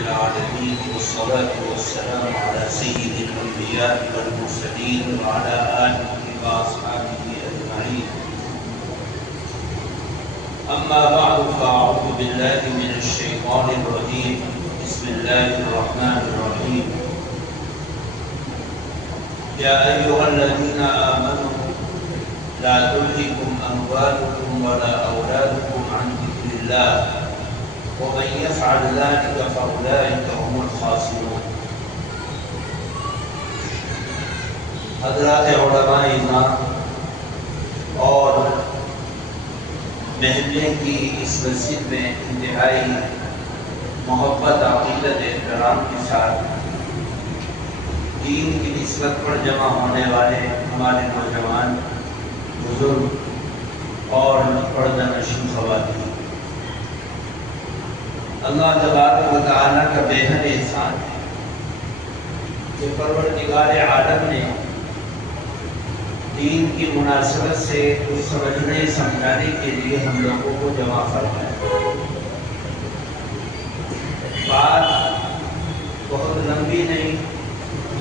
العالمين والصلاة والسلام على سيد الأنبياء والمرسلين وعلى آله وأصحابه أجمعين. أما بعد فأعوذ بالله من الشيطان الرجيم. بسم الله الرحمن الرحيم. يا أيها الذين آمنوا لا تلهكم أموالكم ولا أولادكم عن ذكر الله ومن يفعل ذلك فأولئك هم الخاسرون. حضرات علماء اعظام اور محلے کی اس مسجد میں انتہائی محبت عقیدت احترام کے ساتھ دین کی نسبت پر جمع ہونے والے ہمارے نوجوان بزرگ اور پردہ نشین خواتین، اللہ تبارک و تعالیٰ کا بے حد احسان ہے کہ پروردگار عالم نے دین کی مناسبت سے کچھ سمجھنے سمجھانے کے لیے ہم لوگوں کو جمع فرمایا۔ بات بہت لمبی نہیں،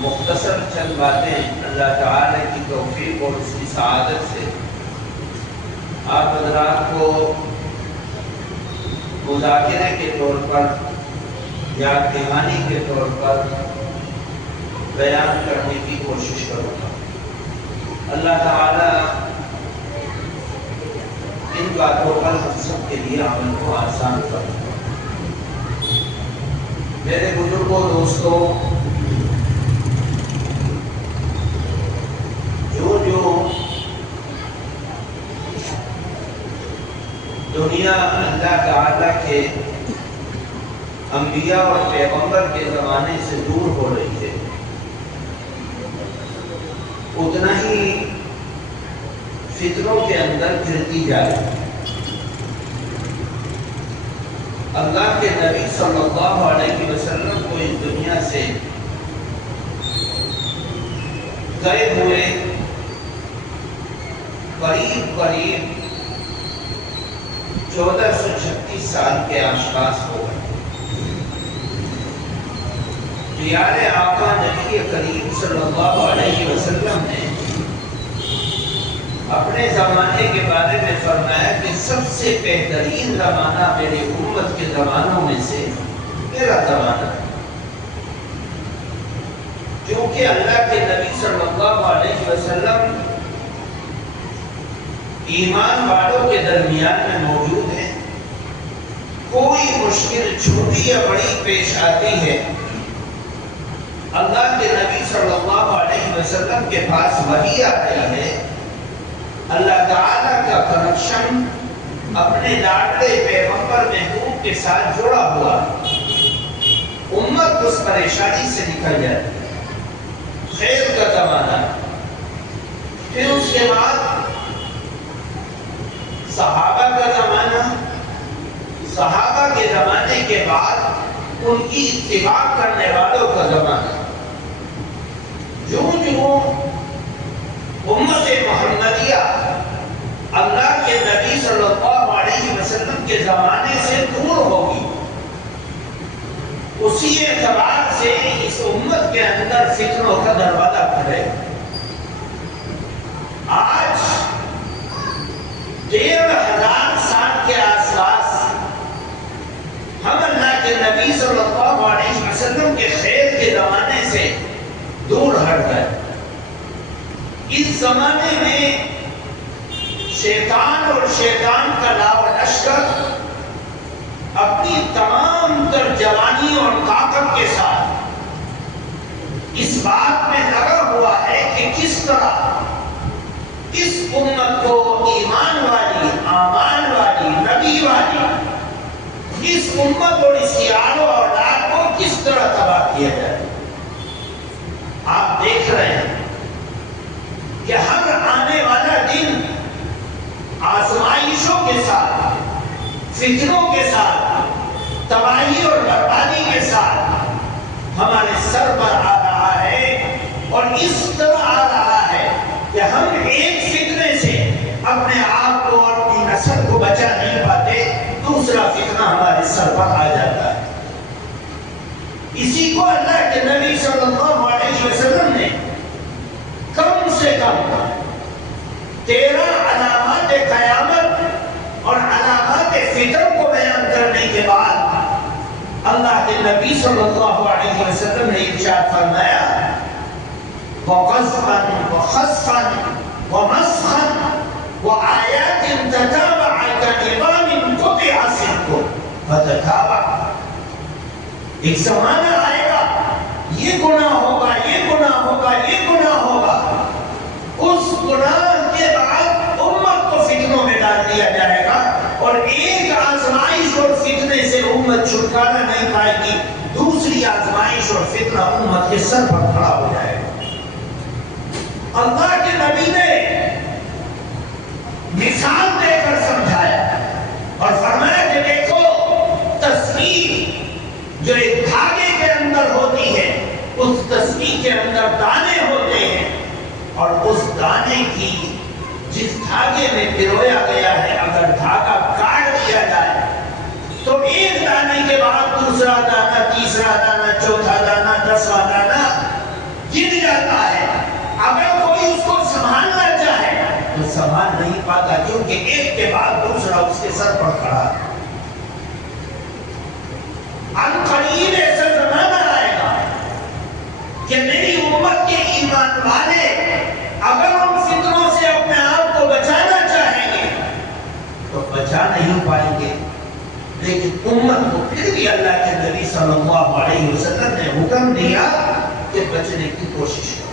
مختصر چند باتیں اللہ تعالیٰ کی توفیق اور اس کی سعادت سے آپ حضرات کو مذاکرے کے طور پر یاد دہانی کے طور پر بیان کرنے کی کوشش کروں گا۔ اللہ تعالیٰ ان باتوں پر ہم سب کے لیے عمل کو آسان کرے۔ میرے بزرگوں، دوستوں، جو دنیا اللہ تعالیٰ کے انبیاء اور پیغمبر کے زمانے سے دور ہو رہی ہے، اتنا ہی فطروں کے اندر گرتی جا رہی ہے۔ اللہ کے نبی صلی اللہ علیہ وسلم کو اس دنیا سے گئے ہوئے قریب 1436 سال کے آس پاس ہو گئے۔ پیارے آقا نبی کریم صلی اللہ علیہ وسلم نے اپنے زمانے کے بارے میں فرمایا کہ سب سے بہترین زمانہ میری امت کے زمانوں میں سے میرا زمانہ ہے، کیونکہ اللہ کے نبی صلی اللہ علیہ وسلم ایمان والوں کے درمیان میں موجود ہے۔ کوئی مشکل چھوٹی یا بڑی پیش آتی ہے، اللہ کے نبی صلی اللہ علیہ وسلم کے پاس وحی آ رہی ہے، اللہ تعالیٰ کا کنیکشن اپنے لاڈلے پیغمبر محبوب کے ساتھ جڑا ہوا، امت اس پریشانی سے نکل جاتی ہے۔ خیر کا زمانہ، پھر اس کے بعد صحابہ کا زمانہ، صحابہ کے زمانے کے بعد ان کی اتباع کرنے والوں کا زمانہ۔ جو امت محمدیہ اللہ کے نبی صلی اللہ علیہ وسلم کے زمانے سے دور ہوگی، اسی اعتبار سے اس امت کے اندر فتنوں کا دروازہ کھلے۔ آج 1500 سال کے آس پاس ہم اللہ کے نبی صلی اللہ علیہ وسلم کے خیر کے زمانے سے دور ہٹ گئے۔ اس زمانے میں شیطان اور شیطان کا لاو لشکر اپنی تمام تر جوانی اور طاقت کے ساتھ اس بات میں لگا ہوا ہے کہ کس طرح اس امت کو ایمان والی، امان والی، نبی والی اس امت اور اس کی آل و اولاد کو کس طرح تباہ کیا جائے۔ آپ دیکھ رہے ہیں کہ ہر آنے والا دن آزمائشوں کے ساتھ، فتنوں کے ساتھ، تباہی اور بربادی کے ساتھ ہمارے سر پر آ رہا ہے، اور اس طرح آ رہا ہے کہ ہم ایک فتنے سے اپنے آپ کو اور اپنی نسل کو بچا نہیں پاتے، دوسرا فتنہ ہمارے سر پر آ جاتا ہے۔ اسی کو اللہ کے نبی صلی اللہ علیہ وسلم نے کم سے کم 13 علامات قیامت اور علامات فتن کو بیان کرنے کے بعد اللہ کے نبی صلی اللہ علیہ وسلم نے ارشاد فرمایا وَقَذْفًا وَخَسْفًا وَمَسْخًا وَآيَاتٍ تَتَابَعَ كَنِظَامٍ قُطِعَ صِدْقُ فَتَتَابَعَ۔ ایک زمانہ آئے گا، یہ گناہ ہوگا، یہ گناہ ہوگا، یہ گناہ ہوگا، اس گناہ کے بعد امت کو فتنوں میں ڈال دیا جائے گا اور ایک آزمائش اور فتنے سے امت چھٹکارا نہیں پائے گی، دوسری آزمائش اور فتنہ امت کے سر پر کھڑا ہو جائے گا۔ اللہ کے نبی نے مثال دے کر سمجھایا اور فرمایا کہ دیکھو تصویر جو ایک دھاگے کے اندر ہوتی ہے، اس تصویر کے اندر دانے ہوتے ہیں اور اس دانے کی جس دھاگے میں پرویا گیا ہے اگر دھاگا کاٹ دیا جائے تو ایک دانے کے بعد دوسرا دانا، تیسرا دانا، چوتھا دانا، 10واں دانا گر جاتا ہے۔ اگر کوئی اس کو سنبھالنا چاہے تو سنبھال نہیں پاتا کیونکہ ایک کے بعد دوسرا اس کے سر پر کھڑا ہے۔ ان قریب ایسا زمانہ آئے گا کہ میری امت کے ایمان والے اگر ان فتنوں سے اپنے آپ کو بچانا چاہیں گے تو بچا نہیں پائیں گے، لیکن امت کو پھر بھی اللہ کے نبی صلی اللہ علیہ وسلم نے حکم دیا کہ بچنے کی کوشش کرو۔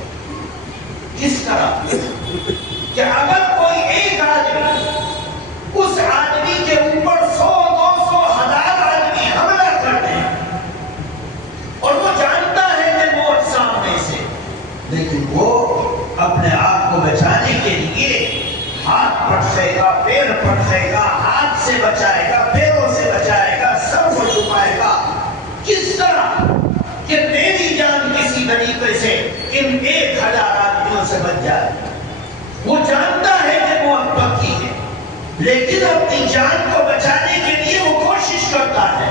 کس طرح کہ اگر کوئی ایک آدمی اس آدمی کے اوپر 100، 200، 1000 آدمی حملہ کر دیں اور وہ جانتا ہے کہ موت سامنے سے، لیکن وہ اپنے آپ کو بچانے کے لیے ہاتھ پٹکے گا، پیر پٹکے گا، ہاتھ سے بچائے گا، پیروں سے بچائے گا، سر کو چھپائے گا، کس طرح کہ میری جان کسی طریقے سے ان 1000 آدمیوں سے بچ جائے۔ وہ جانتا ہے کہ موت پکی ہے لیکن اپنی جان کو بچانے کے لیے وہ کوشش کرتا ہے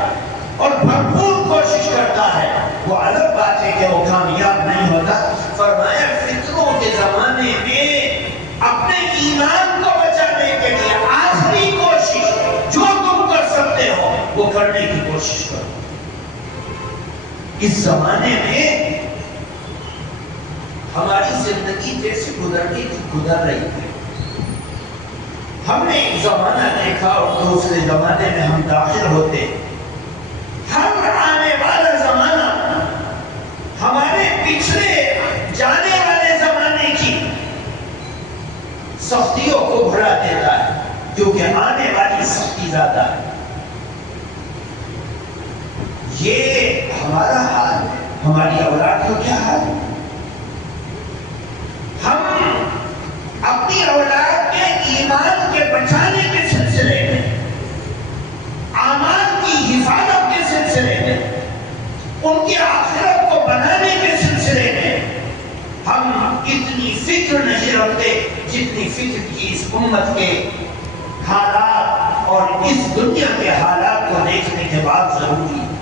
اور بھرپور کوشش کرتا ہے۔ وہ الگ بات ہے کہ وہ کامیاب نہیں ہوتا۔ فرمایا فتنوں کے زمانے میں اپنے ایمان کو بچانے کے لیے آخری کوشش جو تم کر سکتے ہو وہ کرنے کی کوشش کرو۔ اس زمانے میں ہماری زندگی جیسے گزر رہی ہے، ہم نے ایک زمانہ دیکھا اور دوسرے زمانے میں ہم داخل ہوتے، ہر آنے والا زمانہ ہمارے پچھلے جانے والے زمانے کی سختیوں کو بڑھا دیتا ہے کیونکہ آنے والی سختی زیادہ ہے۔ یہ ہمارا حال ہے، ہماری اولاد کا کیا حال ہے؟ ہم اپنی اولاد کے ایمان کے بچانے کے سلسلے میں، اعمال کی حفاظت کے سلسلے میں، ان کی آخرت کو بنانے کے سلسلے میں ہم اتنی فکر نہیں رکھتے جتنی فکر کی اس امت کے حالات اور اس دنیا کے حالات کو دیکھنے کے بعد ضروری ہے۔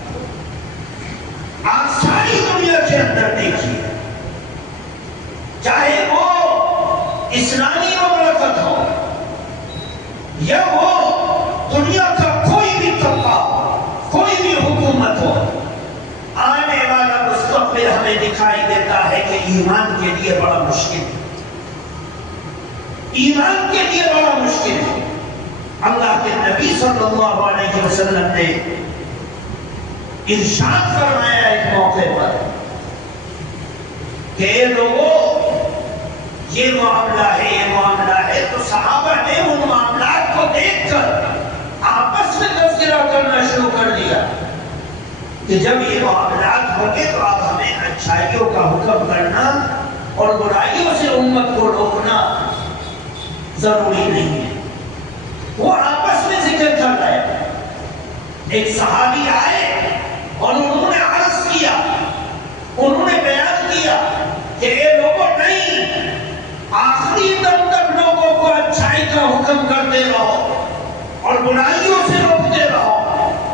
آپ ساری دنیا کے اندر دیکھیے، چاہے وہ اسلامی مملکت ہو یا وہ دنیا کا کوئی بھی طبقہ ہو، کوئی بھی حکومت ہو، آنے والا مستقبل ہمیں دکھائی دیتا ہے کہ ایمان کے لیے بڑا مشکل ہے، ایمان کے لیے بڑا مشکل ہے۔ اللہ کے نبی صلی اللہ علیہ وسلم نے ارشاد فرمایا ایک موقع پر کہ اے لوگوں یہ معاملہ ہے، یہ معاملہ ہے، تو صحابہ نے ان معاملات کو دیکھ کر آپس میں تذکرہ کرنا شروع کر دیا کہ جب یہ معاملات ہوگے تو آپ ہمیں اچھائیوں کا حکم کرنا اور برائیوں سے امت کو روکنا ضروری نہیں ہے۔ وہ آپس میں ذکر کر رہے، ایک صحابی آئے اور انہوں نے عرض کیا، انہوں نے بیان کیا کہ اے لوگوں نہیں، آخری دم تک لوگوں کو اچھائی کا حکم کرتے رہو اور برائیوں سے روکتے رہو۔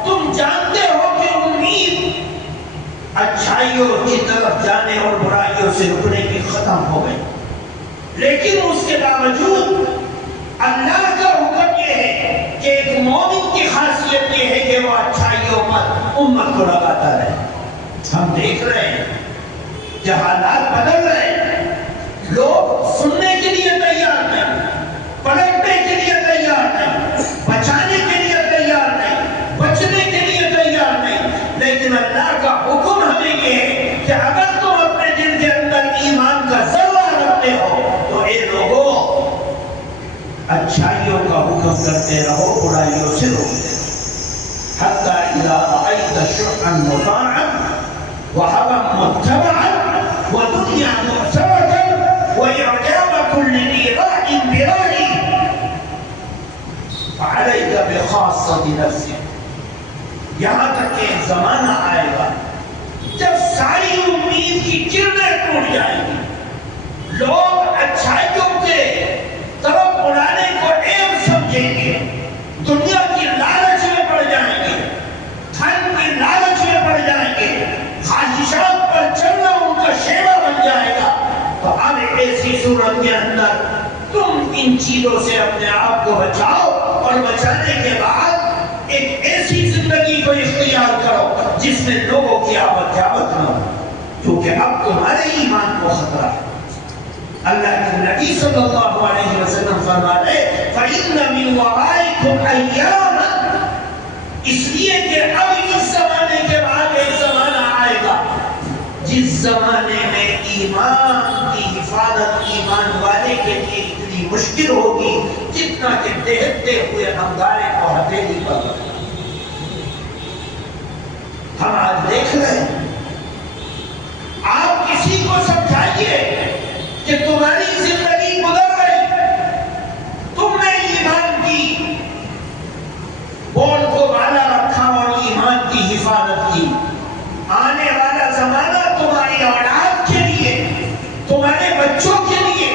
تم جانتے ہو کہ امید اچھائیوں کی طرف جانے اور برائیوں سے رکنے کی ختم ہو گئی، لیکن اس کے باوجود اللہ کا حکم یہ ہے کہ ایک مومن کی خاصیت یہ ہے کہ وہ اچھائیوں پر امت کو لگاتا رہے۔ ہم دیکھ رہے ہیں کہ حالات بدل رہے ہیں، لوگ سننے کے لیے تیار نہیں، پلٹنے کے لیے تیار نہیں، بچانے کے لیے تیار نہیں، بچنے کے لیے تیار نہیں، لیکن اللہ کا حکم ہمیں یہ ہے کہ اگر تم اپنے دل کے اندر ایمان کا ذرہ رکھتے ہو تو اے لوگوں اچھائیوں کا حکم کرتے رہو، برائیوں سے روکتے رہو۔ حتی اذا رأیت شحا مطاعا وهوى متبعا ودنيا مؤثرة وإعجاب كل ذي رأي برأيه فعليك بخاصة نفسك۔ یہاں تک کہ ایک زمانہ آئے گا جب ساری امید کی کرنیں ٹوٹ جائیں گی، لوگ اچھائیوں کے طرف بڑھانے کو عیب سمجھیں گے، دنیا کی لالچ میں پڑ جائیں گے، دھن کی لالچ میں پڑ جائیں گے، خواہشات پر چلنا ان کا شیوا بن جائے گا۔ تو اب ایسی صورت کے اندر تم ان چیزوں سے اپنے آپ کو بچاؤ، اور بچانے کے بعد ایک ایسی زندگی کو اختیار کرو جس میں لوگوں کی آمد جاوت نہ ہو، کیونکہ اب تمہارے ایمان کو خطرہ ہے۔ اللہ کے نبی صلی اللہ علیہ وسلم فرماتے ہیں فَإِنَّ مِنْ وَرَائِكُمْ أَيَّامًا، اس لیے کہ اب اس زمانے کے بعد ایک زمانہ آئے گا جس زمانے میں ایمان کی حفاظت ایمان والے کے لیے اتنی مشکل ہوگی جتنا کہ دیکھتے ہوئے انگارے کو ہتھیلی پر رکھنا۔ ہم آج دیکھ رہے ہیں، آپ کسی کو سمجھائیے کہ تمہاری زندگی گزر گئی، تم نے ایمان کی بول کو بالا رکھا اور ایمان کی حفاظت کی، آنے والا زمانہ تمہاری اولاد کے لیے، تمہارے بچوں کے لیے،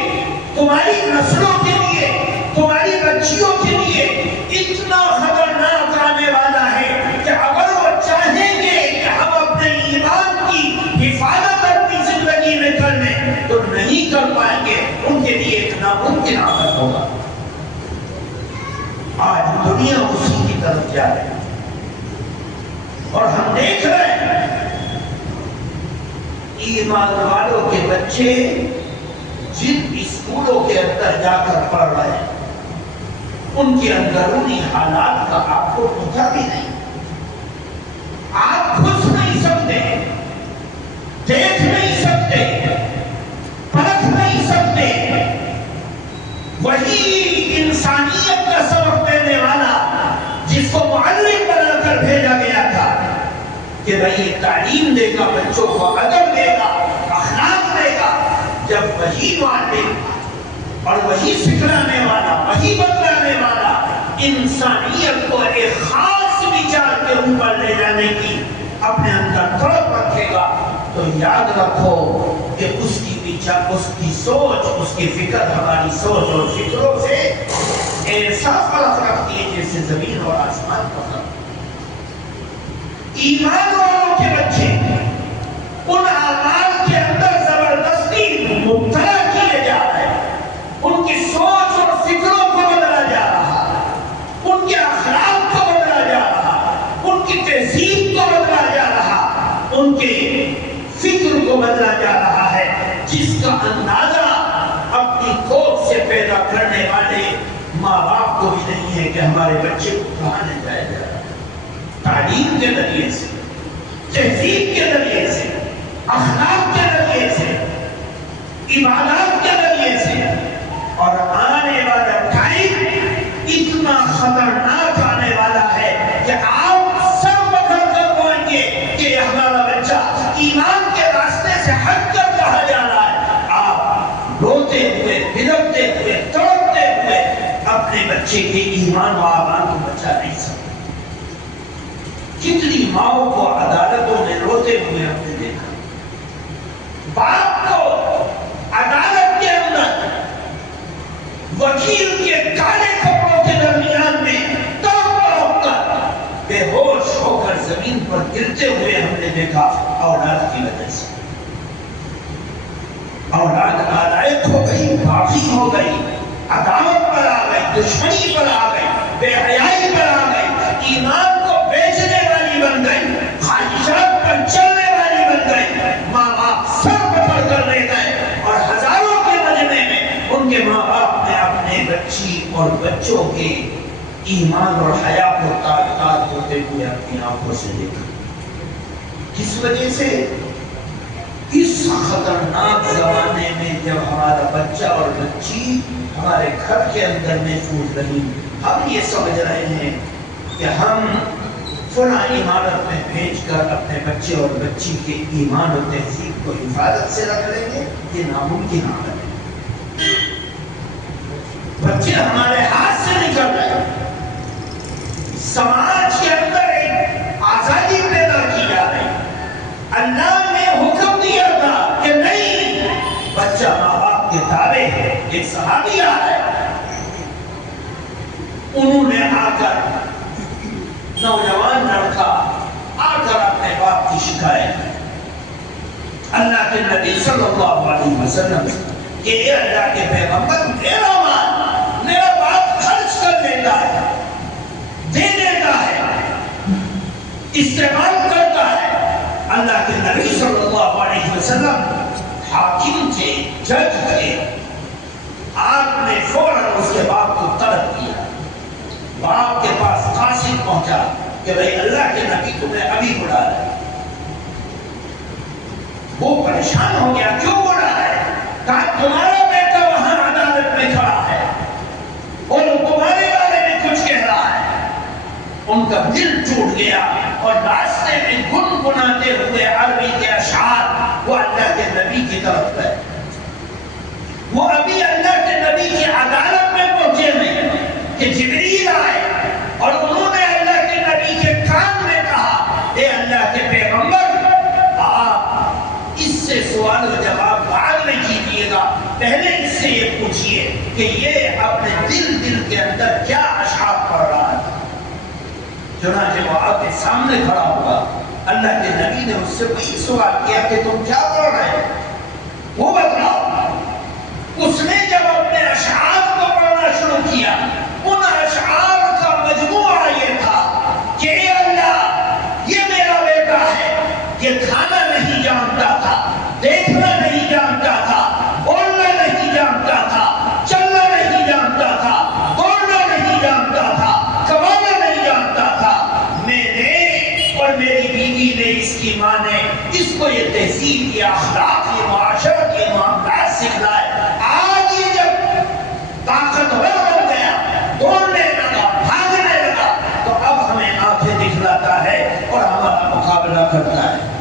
تمہاری نسلوں کے لیے، تمہاری بچیوں کے لیے اتنا خطرناک آنے والا ہے کہ اگر وہ چاہیں گے کہ ہم اپنے ایمان کی حفاظت اپنی زندگی میں کر لیں تو نہیں کر پائیں گے، ان کے لیے ایک ناممکن عمل ہوگا۔ آج دنیا اسی کی طرف جا رہی ہے، اور ہم دیکھ رہے ہیں ایمان والوں کے بچے جن اسکولوں کے اندر جا کر پڑھ رہے ہیں ان کے اندرونی حالات کا آپ کو پتہ بھی نہیں، آپ کھج نہیں سکتے، دیکھ نہیں سکتے، پرکھ نہیں سکتے۔ وہی انسانیت کا سبق دینے والا جس کو معلم بنا کر بھیجا گیا تھا کہ بھئی تعلیم دے گا، بچوں کو ادب دے گا، اخلاق دے گا، جب وہی معلم اور وہی سکھلانے والا، وہی بتلانے والا انسانیت کو ایک خاص وچار کے اوپر لے جانے کی اپنے اندر تڑپ رکھے گا تو یاد رکھو کہ اس کی سوچ، اس کی فکر ہماری سوچ اور فکروں سے ایسا فرق رکھتی ہے جیسے زمین اور آسمان کا فرق۔ ایمان والوں کے بچے ان اعمال کے اندر زبردستی مبتلا کیے جا رہے ہیں، ان کی سوچ اور فکروں کو بدلا جا رہا، ان کے اخلاق کو بدلا جا رہا، ان کی تہذیب کو بدلا جا رہا، ان کے فکر کو بدلا جا رہا ہے، جس کا اندازہ اپنی کوکھ سے پیدا کرنے والے ماں باپ کو بھی نہیں ہے کہ ہمارے بچے کو کہاں لے جایا جا رہا ہے۔ تعلیم کے ذریعے سے، تہذیب کے ذریعے سے، اخلاق کے ذریعے سے، عبادات کے ذریعے سے، اور آنے والا ٹائم اتنا خطرناک آنے والا ہے کہ آپ سر پکڑ کر بولیں گے کہ یہ ہمارا بچہ ایمان کے راستے سے ہٹ کر کہا جا رہا ہے۔ آپ روتے ہوئے، بلکتے ہوئے، تڑپتے ہوئے اپنے بچے کے ایمان و ایمان کو بچا نہیں سکتے۔ کتنی ماؤں کو عدالتوں میں روتے ہوئے ہم نے دیکھا، باپ کو عدالت کے اندر وکیل کے کالے کپڑوں کے درمیان میں تڑپ تڑپ کر بے ہوش ہو کر زمین پر گرتے ہوئے ہم نے دیکھا۔ دیکھا اولاد کی وجہ سے اولاد نالائق ہو گئی، باغی ہو گئی، عداوت پر آ گئی، دشمنی پر آ گئی، بے حیائی پر آ گئی، ایمان کو بیچنے والی بن گئی، خواہشات پر چلنے والی بن گئی، ماں باپ سر پکڑ کر لے گئے اور ہزاروں کے مجمع میں ان کے ماں باپ نے اپنے بچی اور بچوں کے ایمان اور حیا کو تاج ہوتے ہوئے اپنی آنکھوں سے دیکھا۔ کس وجہ سے؟ اس خطرناک زمانے میں جب ہمارا بچہ اور بچی ہمارے گھر کے اندر محفوظ رہی، ہم یہ سمجھ رہے ہیں کہ ہم فلاں عمارت میں بھیج کر اپنے بچے اور بچی کے ایمان و تہذیب کو حفاظت سے رکھ لیں گے۔ یہ ناممکن عمل ہے۔ بچے ہمارے ہاتھ سے نکل رہے ہیں، سماج کے اندر ایک آزادی پیدا کی جا رہی ہے۔ اللہ نے حکم دیا تھا کہ نہیں، بچہ ماں باپ کے تابع ہے۔ ایک صحابی آئے، انہوں نے آ کر، نوجوان لڑکا آ کر اپنے باپ کی شکایت کی اللہ کے نبی صلی اللہ علیہ وسلم کہ اے اللہ کے پیغمبر، میرا مال میرا باپ خرچ کر دیتا ہے، دے دیتا ہے، استعمال کرتا ہے۔ اللہ کے نبی صلی اللہ علیہ وسلم حاکم تھے، جج تھے، آپ نے فوراً اس کے باپ کو طلب کیا، باپ کے پاس قاصد پہنچا کہ بھئی اللہ کے نبی تمہیں ابھی بلا رہے۔ وہ پریشان ہو گیا، کیوں بلا رہے؟ کہا تمہارا بیٹا وہاں عدالت میں کھڑا ہے اور تمہارے بارے میں کچھ کہہ رہا ہے۔ ان کا دل ٹوٹ گیا اور راستے میں گنگناتے ہوئے عربی کے اشعار وہ اللہ کے نبی کی طرف گئے۔ وہ ابھی اللہ کے نبی کی عدالت میں پہنچے نہیں کہ جبریل آئے اور انہوں نے اللہ کے نبی کے کان میں کہا، اے اللہ کے پیغمبر، آپ اس سے سوال و جواب بعد میں کیجیے گا، پہلے اس سے یہ پوچھئے کہ یہ اپنے دل کے اندر کیا اشعار پڑھ رہا ہے۔ چنانچہ وہ آپ کے سامنے کھڑا ہوا، اللہ کے نبی نے اس سے وہی سوال کیا کہ تم کیا پڑھ رہے ہیں، وہ بتلاؤ۔ اس نے جب اپنے اشعار کو پڑھنا شروع کیا، ان اشعار کا مجموعہ یہ تھا کہ اے اللہ، یہ میرا بیٹا ہے، یہ کھانا نہیں جانتا تھا، دیکھنا نہیں جانتا تھا، بولنا نہیں جانتا تھا، چلنا نہیں جانتا تھا، دوڑنا نہیں جانتا تھا، کمانا نہیں جانتا تھا۔ میں نے اور میری بیوی نے، اس کی ماں نے اس کو یہ تہذیب، یہ اخلاق، یہ معاشرت، یہ معاملات سکھلائے۔ آج یہ جب طاقتور ہو گیا، دوڑنے لگا، بھاگنے لگا، تو اب ہمیں آنکھیں دکھلاتا ہے اور ہمارا مقابلہ کرتا ہے۔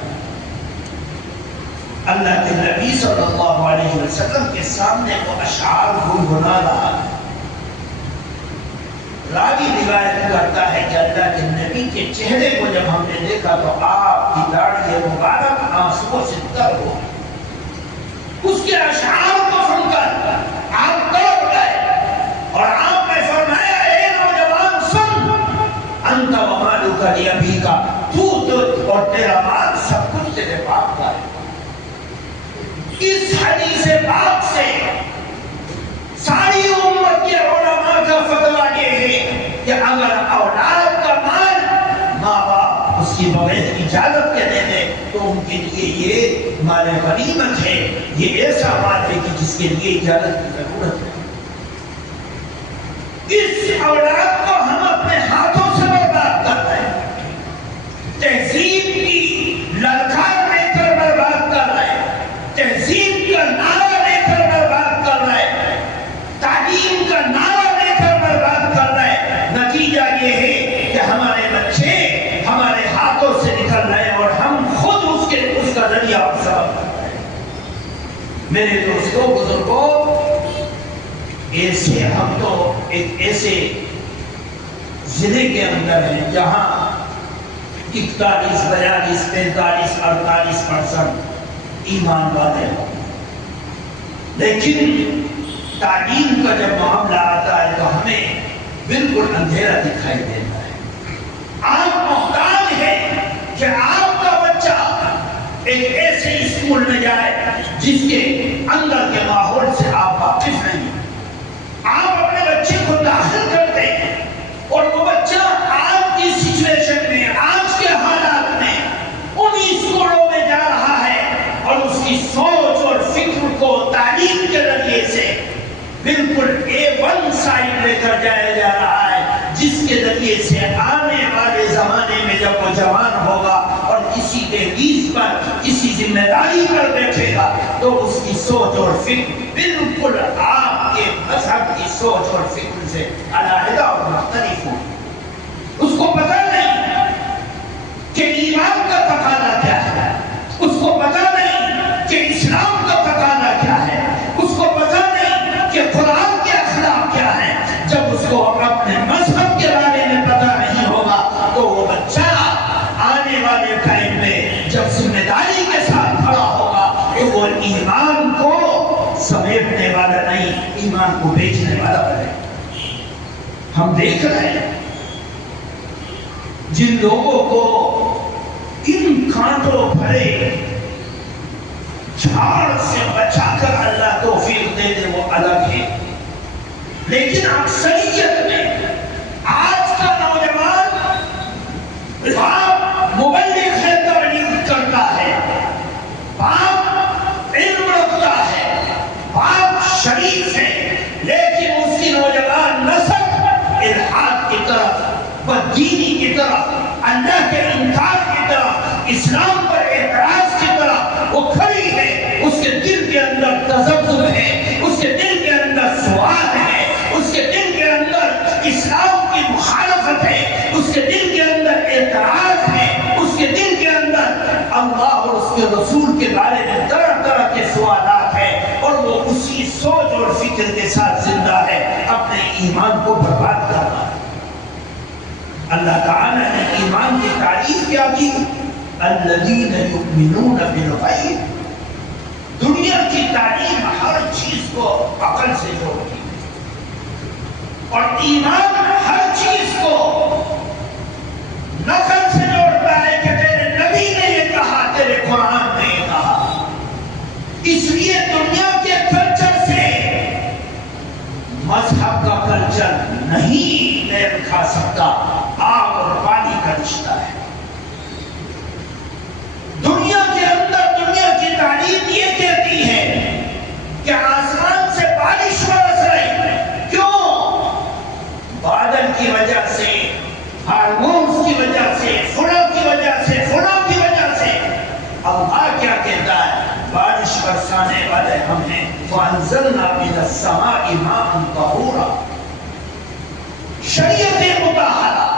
اللہ کے نبی صلی اللہ علیہ وسلم کے سامنے وہ اشعار گنگنا رہا ہے۔ راوی روایت کرتا ہے کہ اللہ کے نبی کے چہرے کو جب ہم نے دیکھا تو آپ کی داڑھی مبارک آنسوؤں سے تر ہو گئی۔ اس کے اشعار کو سن کر آپ تڑپ گئے اور آپ نے فرمایا، اے نوجوان سن، انت و مالک لابیک، تو اور تیرا مال سب کچھ تیرے باپ کا ہے۔ اس حدیث پاک سے ساری امت کے علماء کا فتویٰ یہ ہے کہ اگر اولاد کا مال ماں باپ اس کی بغیر اجازت کے دے دے تو ان کے لیے یہ مال غنیمت ہے، یہ ایسا مال ہے کہ جس کے لیے اجازت کی ضرورت ہے۔ اس اولاد کو ہم اپنے ہاتھوں سے برباد کر رہے ہیں، تہذیب کی للکار لے کر برباد کر رہے ہیں، تہذیب کا نعرہ لے کر برباد کر رہے ہیں، تعلیم کا نعرہ لے کر برباد کر رہے ہیں۔ نتیجہ یہ ہے کہ ہمارے بچے ہمارے ہاتھوں سے نکل رہے ہیں اور ہم خود اس کا ذریعہ اور سبب کر رہے ہیں۔ میرے دوستوں، بزرگوں، ایسے ہم تو ایک ایسے ضلع کے اندر ہیں جہاں 41, 42, 45, 48% ایمان والے ہوں، لیکن تعلیم کا جب معاملہ آتا ہے تو ہمیں بالکل اندھیرا دکھائی دیتا ہے۔ آپ محتاج ہیں کہ آپ کا بچہ ایک ایسے اسکول میں جائے جس کے اندر کے ماحول سے آپ واقف نہیں، آپ اپنے بچے کو داخل کرتے ہیں اور وہ بچہ آج کی سچویشن میں، آج کے حالات میں ان اسکولوں میں جا رہا ہے اور اس کی سوچ اور فکر کو تعلیم کے ذریعے سے بالکل A1 سائڈ لے کر جایا جا رہا ہے، جس کے ذریعے سے آنے والے زمانے میں جب وہ جوان ہوگا اور کسی دہلیز پر کسی ذمہ داری پر بیٹھے گا تو اس کی سوچ اور فکر بالکل آپ کے مذہب کی سوچ اور فکر سے علیحدہ اور مختلف ہو۔ اس کو پتہ نہیں کہ ایمان کا تقاضا کیا ہے، اس کو پتہ نہیں کہ اسلام کا تقاضا کیا ہے، اس کو پتہ نہیں کہ قرآن کے اخلاق کیا ہے۔ جب اس کو اپنے مذہب کے بارے میں پتہ نہیں ہوگا تو وہ بچہ آنے والے ٹائم میں جب ذمہ داری کے ساتھ کھڑا ہوگا تو وہ ایمان کو سمیٹنے والا نہیں، ایمان کو بیچنے والا بنے۔ ہم دیکھ رہے ہیں جن لوگوں کو ان کانٹوں بھرے جھاڑ سے بچا کر اللہ توفیق دے دے وہ الگ ہے، لیکن اکثریت میں آج کا نوجوان باپ مبلغ ہے، تبلیغ کرتا ہے، باپ علم رکھتا ہے، باپ شریف ہے، لیکن اس کی نوجوان نسل الحاد کی طرف، بددینی کی طرف، اللہ کے انکار کی طرف، اسلام پر اعتراض کی طرف وہ کھڑی ہے۔ اس کے دل کے اندر تذبذب ہے، اس کے دل کے اندر سوال ہے، اس کے دل کے اندر اسلام کی مخالفت ہے، اس کے دل کے اندر اعتراض ہے، اس کے دل کے اندر اللہ اور اس کے رسول کے بارے میں طرح طرح کے سوالات ہیں، اور وہ اسی سوچ اور فکر کے ساتھ زندہ ہے، اپنے ایمان کو برباد کر رہا ہے۔ اللہ تعالیٰ نے ایمان کی تعریف کیا کی، الذین یؤمنون بالغیب۔ دنیا کی تعلیم ہر چیز کو عقل سے جوڑتی ہے اور ایمان ہر چیز کو نقل سے جوڑتا ہے کہ تیرے نبی نے یہ کہا، تیرے قرآن نے یہ کہا۔ اس لیے دنیا کے کلچر سے مذہب کا کلچر نہیں میل کھا سکتا، آگ اور پانی کا رشتہ ہے۔ دنیا کے اندر دنیا کی تعلیم یہ کہتی ہے کہ آسمان سے بارش برس رہی، کیوں؟ بادل کی وجہ سے، ہارمونز کی وجہ سے، فلاں کی وجہ سے، فلاں کی وجہ سے۔ اللہ کیا کہتا ہے؟ بارش برسانے والے ہم ہیں، وَأَنزَلْنَا مِنَ السَّمَاءِ مَاءً طَهُورًا۔ شریعت مطہرہ،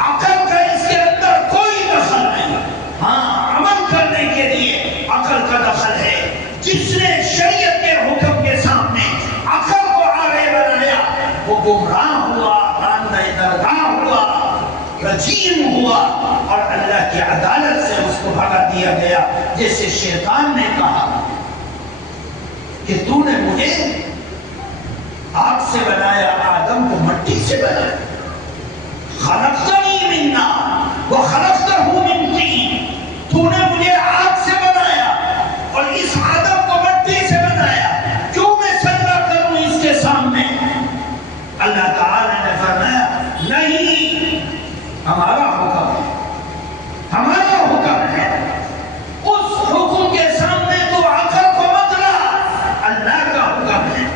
عقل کا اس کے اندر کوئی دخل نہیں۔ ہاں، عمل کرنے کے لیے عقل کا دخل ہے۔ جس نے شریعت کے حکم کے سامنے عقل کو آگے بنایا وہ گمراہ ہوا، راندہ درگاہ ہوا، رجیم ہوا، اور اللہ کی عدالت سے اس کو بھگا دیا گیا۔ جیسے شیطان نے کہا کہ تو نے مجھے آگ سے بنایا، آدم کو مٹی سے بنایا، خلقتنی من نار وخلقتہ من طین، تو نے مجھے آگ سے بنایا اور اس آدم کو مٹی سے بنایا، کیوں میں سجدہ کروں اس کے سامنے؟ اللہ تعالی نے فرمایا نہیں، ہمارا حکم ہے، ہمارا حکم ہے، اس حکم کے سامنے تو عقل کو مت لا، اللہ کا حکم ہے،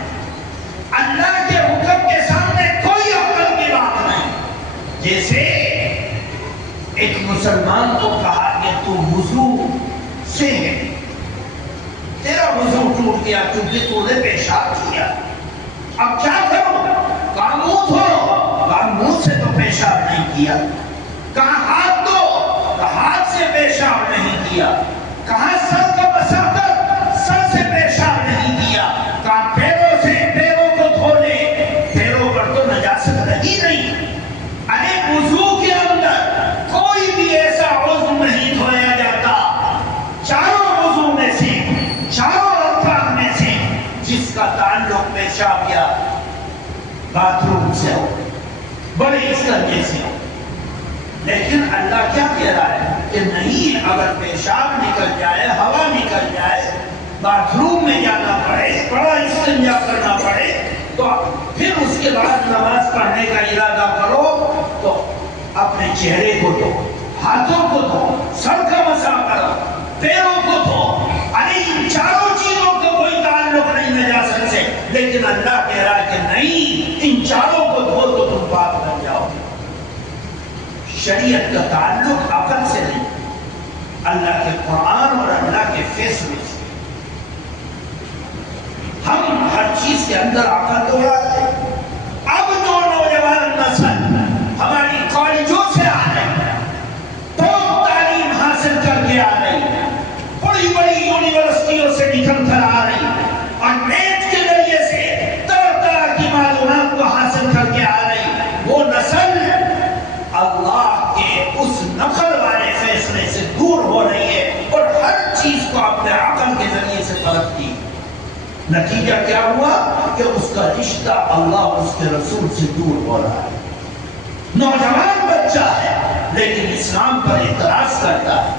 اللہ کے حکم کے سامنے کوئی عقل کی بات نہیں۔ جیسے ایک مسلمان کو کہا کہ تو وضو سے ہے، تیرا وضو ٹوٹ گیا کیونکہ تو نے پیشاب کیا، اب کیا کرو؟ کہاں منہ دھو، کہاں منہ سے تو پیشاب نہیں کیا، کہاں ہاتھ دھو، ہاتھ سے پیشاب نہیں کیا، کہاں سر کا مسح کر، سر سے پیشاب نہیں کیا، کہاں پیروں سے پیروں کو دھو لے، پیروں پر تو نجاست رہی نہیں۔ ارے وضو کے اندر کوئی بھی ایسا عضو نہیں دھویا جاتا، چاروں عضو میں سے، چاروں ارکان میں سے جس کا تعلق پیشاب یا باتھ روم سے ہو، بڑے اس طرح سے ہو، لیکن اللہ کیا کہہ رہا ہے کہ نہیں، اگر پیشاب نکل جائے، ہوا نکل جائے، باتھ روم میں جانا پڑے، بڑا استنجا کرنا پڑے، تو پھر اس کے بعد نماز پڑھنے کا ارادہ کرو تو اپنے چہرے کو دھو، ہاتھوں کو دھو، سر کا مسح کرو، پیروں کو دھو۔ ارے ان چاروں چیزوں کا کوئی تعلق نہیں نجاست سے، لیکن اللہ کہہ رہا ہے کہ نہیں، ان چاروں کو دھو تو تم پاک بن جاؤ گے۔ شریعت کا تعلق عقل سے نہیں، اللہ کے قرآن اور اللہ کے فیصلے سے۔ ہم ہر چیز کے اندر عقل دوڑاتے ہیں۔ اب جو نوجوان نسل ہماری کالجوں سے آ رہی ہے، ٹاپ تعلیم حاصل کر کے آ رہی ہے، بڑی بڑی یونیورسٹیوں سے نکل کر آ رہی ہے، اور نیٹ کے ذریعے سے طرح طرح کی معلومات کو حاصل کر کے آ رہی ہے، وہ نسل اللہ کے اس نقل والے فیصلے سے دور ہو رہی ہے اور ہر چیز کو اپنے عقل کے ذریعے سے پرکھتی ہے۔ نتیجہ کیا ہوا کہ اس کا رشتہ اللہ اور اس کے رسول سے دور ہو رہا ہے۔ نوجوان بچہ ہے لیکن اسلام پر اعتراض کرتا ہے،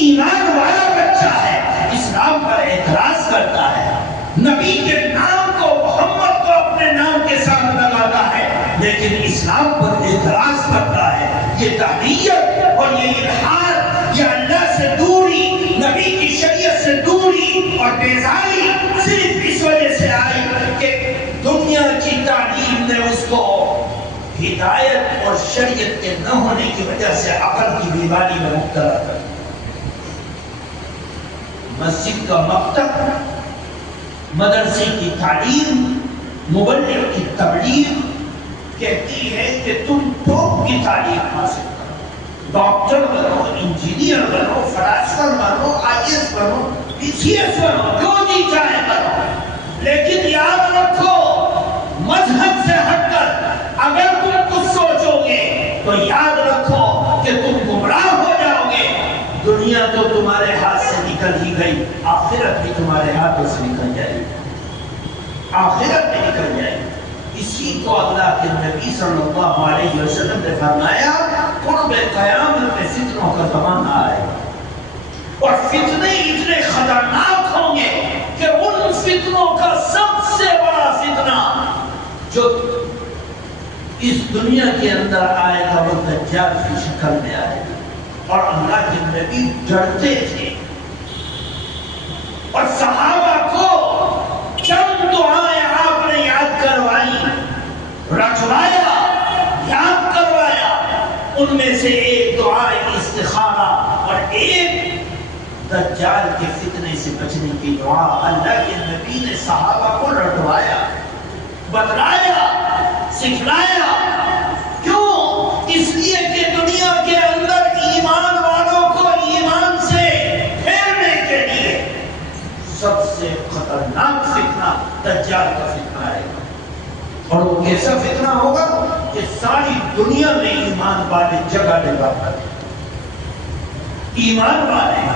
ایمان والا بچہ ہے اسلام پر اعتراض کرتا ہے، نبی کے نام کو، محمد کو اپنے نام کے ساتھ لگاتا ہے لیکن اسلام پر اعتراض کرتا ہے۔ یہ تحریت اور یہ الحاد، یہ اللہ سے دوری، نبی کی شریعت سے دوری اور بیزاری صرف اس وجہ سے آئی کہ دنیا کی تعلیم نے اس کو ہدایت اور شریعت کے نہ ہونے کی وجہ سے عقل کی بیماری میں مبتلا کر دیا۔ مسجد کا مکتب، مدرسے کی تعلیم، مبلغ کی تبلیغ کہتی ہے کہ تم ٹاپ کی تعلیم حاصل کرو، ڈاکٹر بنو، انجینئر بنو، فلاسفر بنو، آئی ایس بنو، پی سی ایس بنو، جو جی چاہے بنو، لیکن یاد رکھو مذہب سے ہٹ کر اگر تم کچھ سوچو گے تو یاد رکھو کہ تم گمراہ ہو جاؤ گے۔ دنیا تو تمہارے ہاتھ سے نکل ہی گئی، آخرت بھی تمہارے ہاتھوں سے نکل جائے گی، آخرت بھی نکل جائے گی۔ اسی کو اللہ کے نبی صلی اللہ علیہ وسلم نے فرمایا قرب قیامت میں فتنوں کا زمانہ آئے گا، اور فتنے اتنے خطرناک ہوں گے کہ ان فتنوں کا سب سے بڑا فتنہ جو اس دنیا کے اندر آئے گا وہ دجال کی شکل میں آئے گا۔ اور اللہ کے نبی ڈرتے تھے اور صحابہ کو چند دعائیں آپ نے یاد کروائی، رٹوایا، یاد کروایا۔ ان میں سے ایک دعا استخارہ اور ایک دجال کے فتنے سے بچنے کی دعا۔ اللہ کے نبی نے صحابہ کو رٹوایا، بتلایا، سکھلایا۔ کیوں؟ اس لیے کہ دنیا کے اندر ایمان والوں کو ایمان سے پھیرنے کے لیے سب سے خطرناک فتنہ دجال کا فتنہ آئے گا، اور وہ کیسا فتنہ ہوگا کہ ساری دنیا میں ایمان والے جگہ لگا کر ایمان والے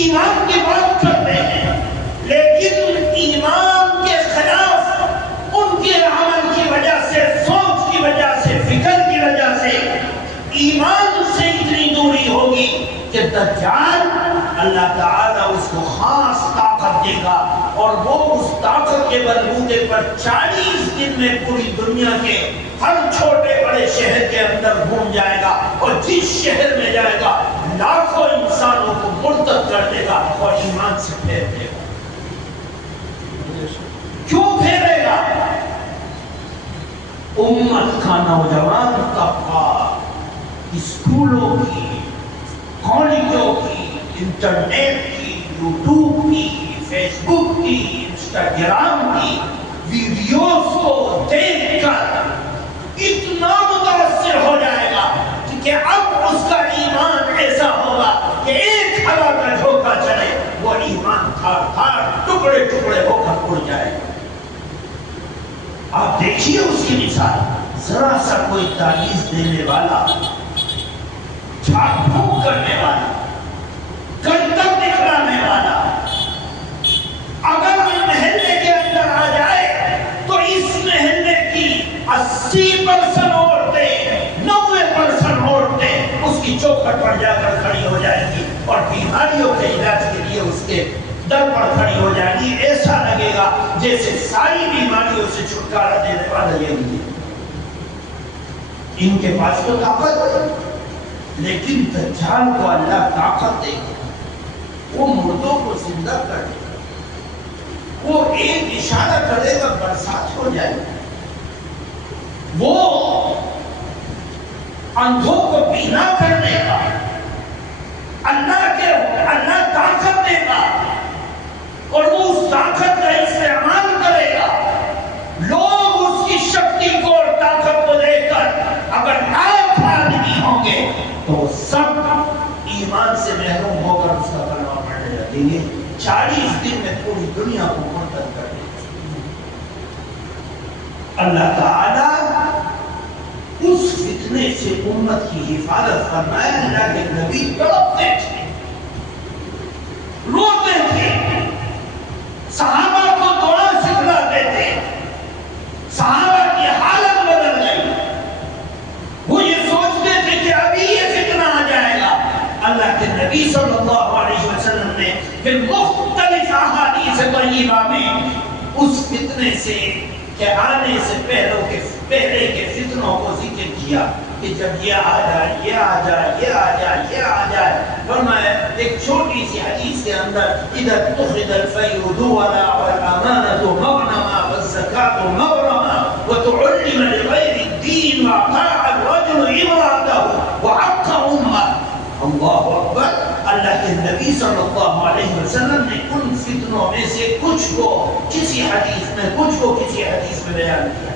ایمان کی بات کرتے ہیں لیکن ایمان کے خلاف ان کے عمل کی وجہ سے، سوچ کی وجہ سے، فکر کی وجہ سے ایمان سے اتنی دوری ہوگی کہ دجال اللہ تعالیٰ اس کو خاص طاقت دے گا، اور وہ اس طاقت کے بلبوتے پر 40 دن میں پوری دنیا کے ہر چھوٹے بڑے شہر کے اندر گھوم جائے گا، اور جس شہر میں جائے گا لاکھوں انسانوں کو مرتد کر دے گا اور ایمان سے پھیر دے گا۔ کیوں پھیرے گا؟ امت کا نوجوان طبقہ اسکولوں کی، کالجوں کی، انٹرنیٹ کی، یوٹیوب کی، فیس بک کی، انسٹاگرام کی ویڈیوز کو دیکھ کر اتنا متاثر ہو جائے گا کہ اب اس کا ایمان ایسا ہوگا کہ ایک ہوا کا جھونکا چلے وہ ایمان تھار تھار ٹکڑے ٹکڑے ہو کر اڑ جائے گا۔ آپ دیکھیے اس کی مثال، ذرا سا کوئی تعویذ دینے والا، جھاڑ پھونک کرنے والا، گردن نکلانے والا اگر محلے کے اندر آ جائے تو اس محلے کی 80% عورتیں، 90% عورتیں پر جا کر کھڑی ہو جائے گی اور بیماریوں کے علاج کے لیے اس کے در پر کھڑی ہو جائے گی. ایسا لگے گا جیسے ساری بیماریوں سے چھٹکارا دینے والا یہی ہے. ان کے پاس تو طاقت ہے لیکن دجال کو اللہ طاقت دے گا. وہ مردوں کو زندہ کر دے گا. وہ ایک اشارہ کرے گا برسات ہو جائے گی. وہ اندھوں کو بینا کر دے گا. اللہ طاقت دے گا اور وہ اس طاقت کا استعمال کرے گا. لوگ اس کی شکتی کو اور طاقت کو دیکھ کر اگر لاکھ آدمی ہوں گے تو سب ایمان سے محروم ہو کر اس کا کلمہ پڑھنے لگیں گے. 40 دن میں پوری دنیا کو مرتد کر دے گا. اللہ تعالی اس فتنے سے امت کی حفاظت فرمائے. اللہ کے نبی تڑپتے تھے, روتے تھے, صحابہ کو دعا سکھلاتے تھے. صحابہ کی حالت بدل گئی. وہ یہ سوچتے تھے کہ ابھی یہ فتنہ آ جائے گا. اللہ کے نبی صلی اللہ علیہ وسلم نے پھر مختلف احادیث طیبہ میں اس فتنے سے کہ آنے سے پہلے کے فتنوں کو ذکر کیا کہ جب یہ آ جائے, یہ آ جائے, یہ آ جائے, یہ آ جائے. فرمایا ایک چھوٹی سی حدیث کے اندر اذا اتخذ الفیء دولا والامانة مغنما والزکاة مغرما وتعلم لغیر الدین وعطاع الرجل امرأته وعق امه. اللہ اکبر. اللہ کے نبی صلی اللہ علیہ وسلم نے ان فتنوں میں سے کچھ کو کسی حدیث میں, کچھ کو کسی حدیث میں بیان کیا.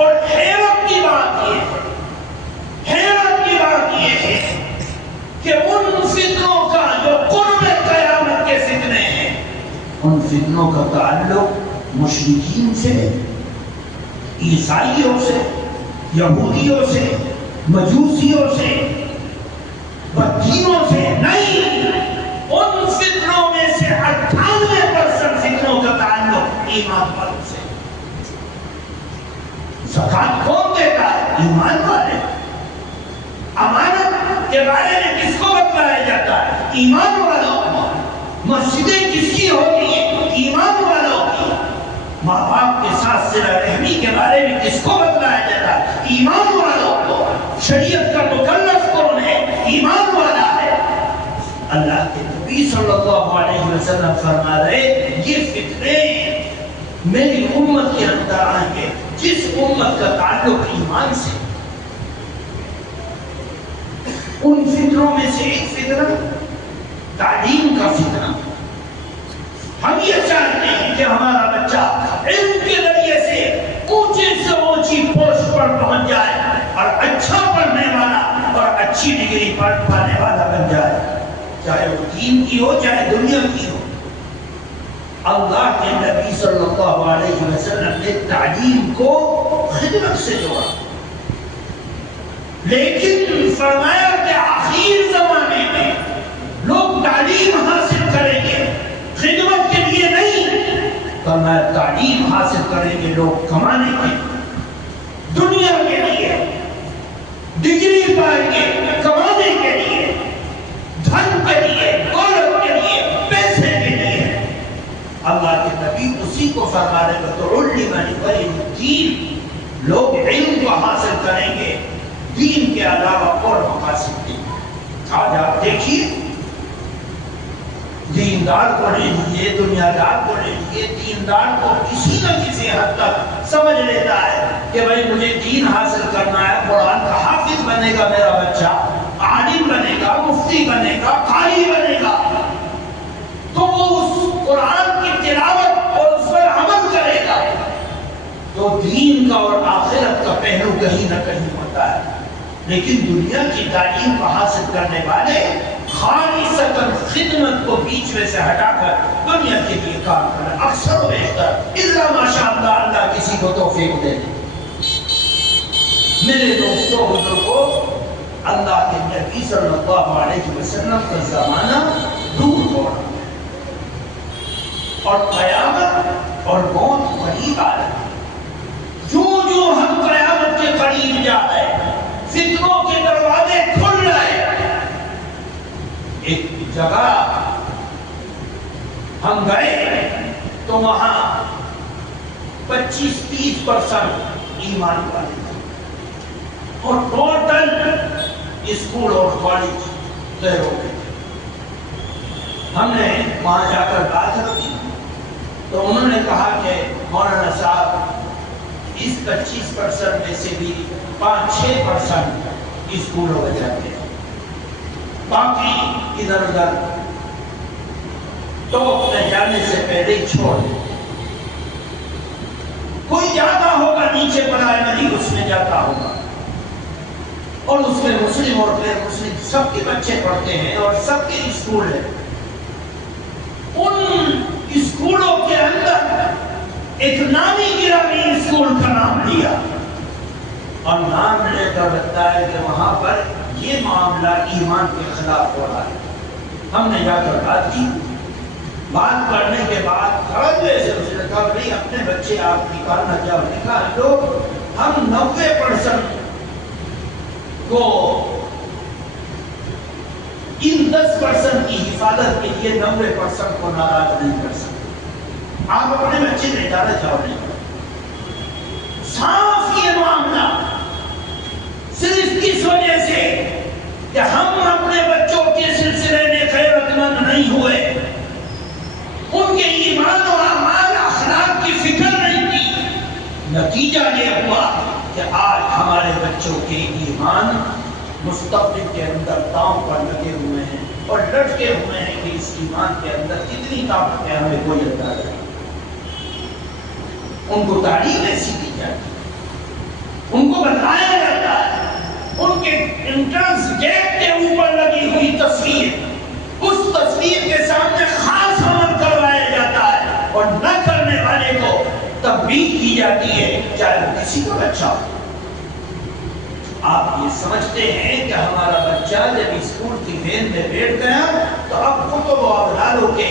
اور حیرت کی بات یہ ہے, حیرت کی بات یہ ہے کہ ان فتنوں کا جو قرب قیامت کے فتنے ہیں, ان فتنوں کا تعلق مشرکین سے, عیسائیوں سے, یہودیوں سے, مجوسیوں سے, بدینوں سے نہیں. ان فتنوں میں سے 98% فتنوں کا تعلق ایمان والوں سے. زکات کون دیتا ہے؟ ایمان والے. امانت کے بارے میں کس کو بتلایا جاتا ہے؟ ایمان والوں. مسجدیں کس کی ہوتی ہیں؟ ایمان والوں کی. ماں باپ کے ساتھ صلہ رحمی کے بارے میں کس کو بتلایا جاتا ہے؟ ایمان والوں کو. شریعت کا مکلف کون ہے؟ ایمان والا ہے. اللہ کے نبی صلی اللہ علیہ وسلم فرما رہے یہ فتنے میری امت کے اندر آئیں گے جس امت کا تعلق ایمان سے. ان فتنوں میں سے ایک فتنہ تعلیم کا فتنہ. ہم یہ چاہتے ہیں کہ ہمارا بچہ علم کے ذریعے سے اونچے سے اونچی پوسٹ پر پہنچ جائے اور اچھا پڑھنے والا اور اچھی ڈگری پانے والا بن جائے, چاہے وہ دین کی ہو چاہے دنیا کی ہو. اللہ کے نبی صلی اللہ علیہ وسلم نے تعلیم کو خدمت سے جوڑا, لیکن فرمایا کہ آخر زمانے میں لوگ تعلیم حاصل کریں گے خدمت کے لیے نہیں. فرمایا تعلیم حاصل کریں گے لوگ کمانے کے لیے, دنیا کے لیے. ڈگری پائیں گے کمانے کے لیے, دھن کے لیے, دولت کے لیے, پیسے کے لیے. اللہ کے نبی اسی کو فرما رہے ہیں تو علم لغیر الدین. لوگ علم کو حاصل کریں گے دین کے علاوہ اور مقاصد کے. آج آپ دیکھیے دیندار کو لے لیجیے, دنیا دار کو لے لیجیے, دیندار کو کسی نہ کسی حد تک سمجھ لیتا ہے کہ بھائی مجھے دین حاصل کرنا ہے, قرآن کا حافظ بنے گا میرا بچہ, عالم بنے گا, مفتی بنے گا, قاری بنے گا, تو وہ اس قرآن کی تلاوت اور اس پر عمل کرے گا تو دین کا اور آخرت کا پہلو کہیں نہ کہیں ہوتا ہے. لیکن دنیا کی تعلیم کو حاصل کرنے والے خالصتاً خدمت کو بیچ میں سے ہٹا کر دنیا کے لیے کام کریں. اکثر و بیشتر الا ماشاءاللہ اللہ کسی کو توفیق دے دے. میرے دوستوں بزرگوں, اللہ کے نبی صلی اللہ علیہ وسلم کا زمانہ دور ہو رہا ہے اور قیامت اور موت قریب آ رہی ہے. جو ہم قیامت کے قریب جا رہے ہیں, فتنوں کے دروازے کھل رہے جگہ ہم گئے تو وہاں 25-30% ایمان والے تھے اور ٹوٹل اسکول اور کالج غیر ہو گئے تھے۔ ہم نے وہاں جا کر بات کی تو انہوں نے کہا کہ مولانا صاحب اس 25% میں سے بھی 5-6% اسکولوں میں جاتے ہیں، باقی ادھر ادھر تو اپنے جانے سے پہلے ہی چھوڑ دیں۔ کوئی جاتا ہوگا نیچے پرائمری اس میں جاتا ہوگا اور اس میں مسلم اور غیر مسلم سب کے بچے پڑھتے ہیں اور سب کے اسکول ہیں۔ ان اسکولوں کے اندر ایک نامی گرامی اسکول کا نام لیا اور نام لے کر بتایا کہ وہاں پر یہ معاملہ ایمان کے خلاف ہو رہا ہے۔ ہم نے جا کر بات کی، بات کرنے کے بعد سے کہا بھائی اپنے بچے آپ نکالنا چاہو، نکال لو، ہم 90% کو ان 10% کی حفاظت کے لیے 90% کو ناراض نہیں کر سکتے، آپ اپنے بچے نہیں جانا چاہو نہیں۔ صاف یہ معاملہ صرف اس وجہ سے کہ ہم اپنے بچوں کے سلسلے میں غیرت مند نہیں ہوئے، ان کے ایمان اور اعمال اخلاق کی فکر نہیں کی، نتیجہ یہ ہوا کہ آج ہمارے بچوں کے ایمان مستقبل کے اندر داؤں پر لگے ہوئے ہیں اور لٹکے ہوئے ہیں کہ اس ایمان کے اندر کتنی طاقت ہے ہمیں کوئی اندازہ نہیں۔ ان کو تعلیم ایسی دی جاتی ہے، ان کو بتایا جاتا ہے، ان کے انٹرنس گیٹ کے اوپر لگی ہوئی تصویر، اس تصویر کے سامنے خاص عمل کروایا جاتا ہے اور نہ کرنے والے کو تنبیہ کی جاتی ہے، چاہے وہ کسی کا بچہ ہو۔ آپ یہ سمجھتے ہیں کہ ہمارا بچہ جب اسکول کی وین میں بیٹھ گیا تو اب کتب و ابلالوں کے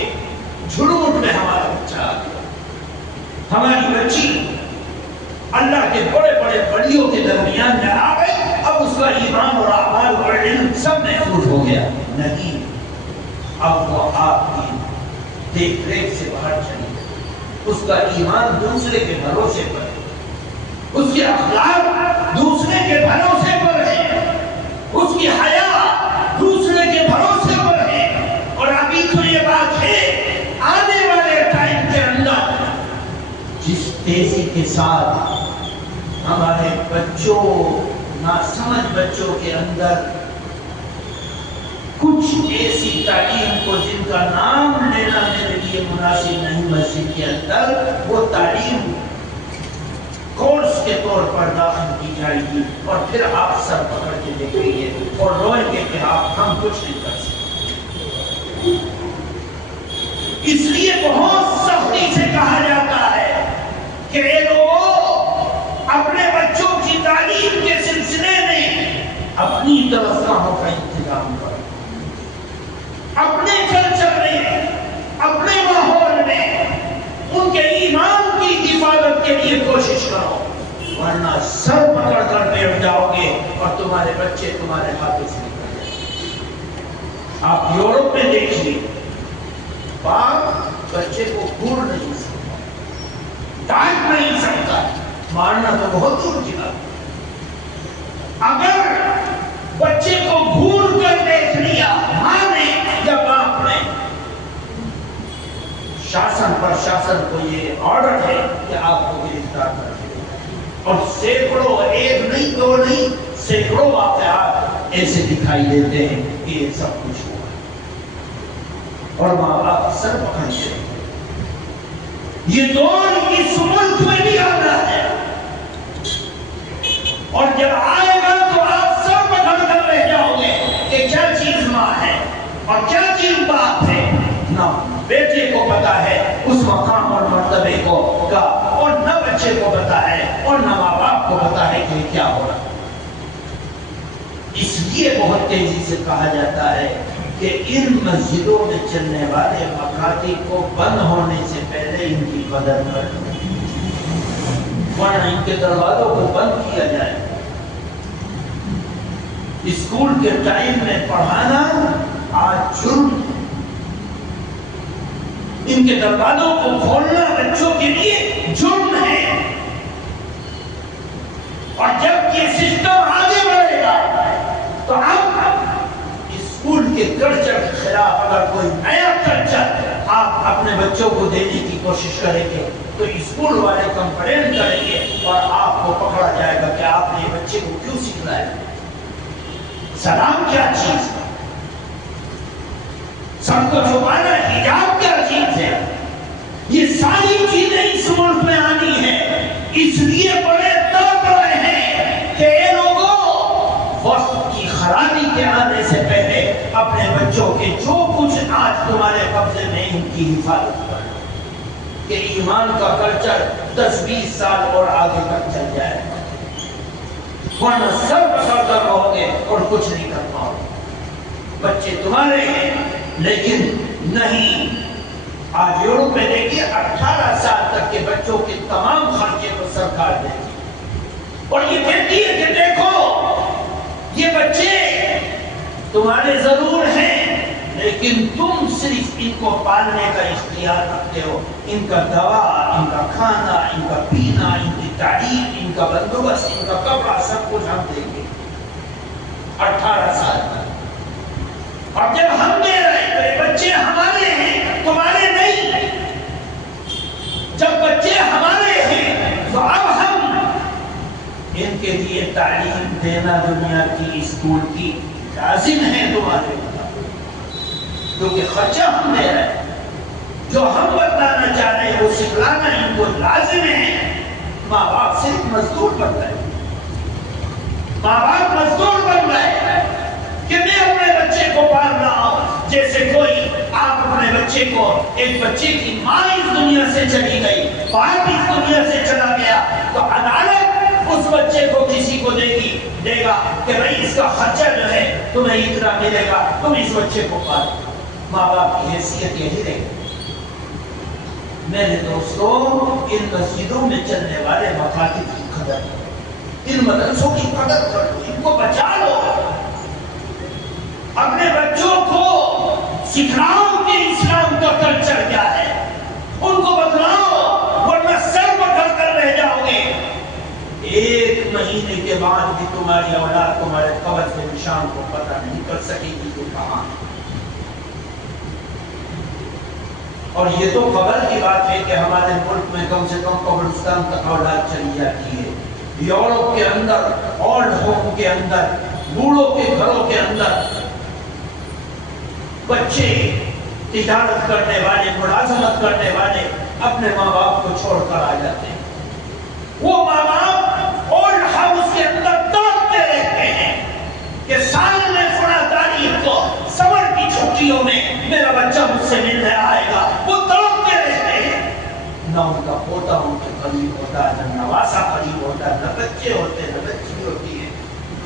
جھلوٹ میں ہمارا بچہ آ گیا، ہماری بچی اللہ کے بڑے بڑے بڑیوں کے درمیان میں آ گئی، اب اس کا ایمان اور اعمال اور علم سب محفوظ ہو گیا۔ نہیں، اب وہ آپ کی دیکھ ریکھ سے باہر چلی گئی، اس کا ایمان دوسرے کے بھروسے پر ہے، اس کے اخلاق دوسرے کے بھروسے پر ہے، اس کی حیا دوسرے کے بھروسے پر ہے۔ اور ابھی تو یہ بات ہے، آنے والے ٹائم کے اندر جس تیزی کے ساتھ ہمارے بچوں، ناسمجھ بچوں کے اندر کچھ ایسی تعلیم کو جن کا نام لینا میرے لیے مناسب نہیں مسجد کے اندر، وہ تعلیم کورس کے طور پر داخل کی جائے گی اور پھر آپ سر پکڑ کے دیکھیں گے اور روئیں گے کہ آپ ہم کچھ نہیں کر سکتے۔ اس لیے بہت سختی سے کہا جاتا ہے کہ اے لوگوں، اپنے بچوں کی تعلیم کے سلسلے میں اپنی درسگاہوں کا انتظام کرو، اپنے کلچر میں، اپنے ماحول میں ان کے ایمان کی حفاظت کے لیے کوشش کرو، ورنہ سر پکڑ کر بیٹھ جاؤ گے اور تمہارے بچے تمہارے ہاتھوں سے نکل جائیں گے۔ آپ یورپ میں دیکھیے، باپ بچے کو گھور نہیں سکتا، ڈانٹ نہیں سکتا، مارنا تو بہت دور کی بات۔ اگر بچے کو گھور کر دیکھ لیا ماں نے یا باپ نے، شاسن پر شاسن کو یہ آرڈر ہے کہ آپ کو گرفتار کر دیں، اور سینکڑوں، ایک نہیں دو نہیں، سینکڑوں واقعات ایسے دکھائی دیتے ہیں کہ یہ سب کچھ ہوا اور ماں باپ سر پکڑتے ہیں۔ یہ دور اس ملک میں بھی آ رہا ہے اور جب آئے گا تو آپ سر پکڑ کر رہ جاؤ گے کہ کیا چیز ماں ہے اور کیا چیز باپ ہے۔ نہ بیٹے کو پتا ہے اس مقام اور مرتبے کو کا، اور نہ بچے کو پتا ہے اور نہ ماں باپ کو پتا ہے کہ کیا ہو رہا ہے۔ اس لیے بہت تیزی سے کہا جاتا ہے کہ ان مسجدوں میں چلنے والے مکاتب کو بند ہونے سے پہلے ان کی قدر کرنا، ورنہ ان کے دروازوں کو بند کیا جائے۔ اسکول کے ٹائم میں پڑھانا آج جرم ان کے دروازوں کو کھولنا بچوں کے لیے جرم ہے. اور جب یہ سسٹم آگے بڑھے گا تو اب اسکول کے کلچر کے خلاف اگر کوئی نیا کلچر آپ اپنے بچوں کو دینے کی کوشش کریں گے تو اسکول والے کمپلین کریں گے اور آپ کو پکڑا جائے گا کہ آپ نے بچے کو کیوں سکھلایا. سلام کیا چیز ہے, سب کو چھپانا حجاب کیا چیز ہے, یہ ساری چیزیں اس ملک میں آنی ہیں. اس لیے بڑے تڑپ رہے ہیں کہ اے لوگوں, وقت کی خرابی کے آنے سے پہلے اپنے بچوں کے جو کچھ آج تمہارے قبضے میں ان کی حفاظت کرو کہ ایمان کا کلچر 10-20 سال اور آگے تک چل جائے, ورنہ سر بسر رہو گے اور کچھ نہیں کر پاؤ گے. بچے تمہارے ہیں لیکن نہیں. آج یورپ میں دیکھیے 18 سال تک کے بچوں کے تمام خرچے کو سرکار دیتی اور یہ کہتی ہے کہ دیکھو یہ بچے تمہارے ضرور ہیں لیکن تم صرف ان کو پالنے کا اختیار رکھتے ہو. ان کا دوا, ان کا کھانا, ان کا پینا, ان کی تعلیم, ان کا بندوبست, ان کا کپڑا, سب کچھ ہم دیں گے 18 سال تک. اور جب ہم دے رہے تو یہ بچے ہمارے ہیں, تمہارے نہیں. جب بچے ہمارے ہیں تو اب ہم ان کے لیے تعلیم دینا دنیا کی اسکول کی لازم ہے تمہارے اوپر, کیونکہ خرچہ ہم دے رہے ہیں. جو ہم بتانا چاہ رہے ہیں وہ سکھلانا ان کو لازم ہے. ماں باپ صرف مزدور بن رہے ہیں, ماں باپ مزدور بن رہے ہیں کہ میں اپنے بچے کو پال رہا ہوں. جیسے کوئی آپ اپنے بچے کو, ایک بچے کی ماں اس دنیا سے چلی گئی, باپ اس دنیا سے چلا گیا تو عدالت اس بچے کو کسی کو دے گا کہ بھئی اس کا خرچہ جو ہے تمہیں اتنا ملے گا, تم اس بچے کو پالو. ماں باپ کی حیثیت یہی رہے گی. میرے دوستوں, ان مسجدوں میں چلنے والے مکاتب کی قدر کرو, ان مدرسوں کی قدر کرو, ان کو بچا لو. اپنے بچوں کو سکھلاؤ کہ اسلام کا کلچر کیا ہے, ان کو بتلاؤ, ورنہ سر پکڑ کر رہ جاؤ گے. 1 مہینے کے بعد بھی تمہاری اولاد تمہارے قبر کے نشان کو پتہ نہیں کر سکے گی کہ کہاں. اور یہ تو قبر کی بات ہے کہ ہمارے ملک میں کم سے کم قبرستان تک اولاد چلی جاتی ہے. یورپ کے اندر, اولڈ ہوم کے اندر, بوڑھوں کے گھروں کے اندر بچے تجارت کرنے والے, ملازمت کرنے والے اپنے ماں باپ کو چھوڑ کر آ جاتے ہیں. وہ ماں باپ اولڈ ہاؤس کے اندر تڑپتے رہتے ہیں کہ سال میں فلاں تاریخ کو سمر کی چھٹیوں میں میرا بچہ مجھ سے ملنے آئے گا. وہ تڑپتے رہتے ہیں. نہ ان کا پوتا ان کے قریب ہوتا ہے, نہ نواسا قریب ہوتا ہے, نہ بچے ہوتے ہیں, نہ بچی ہوتی ہے.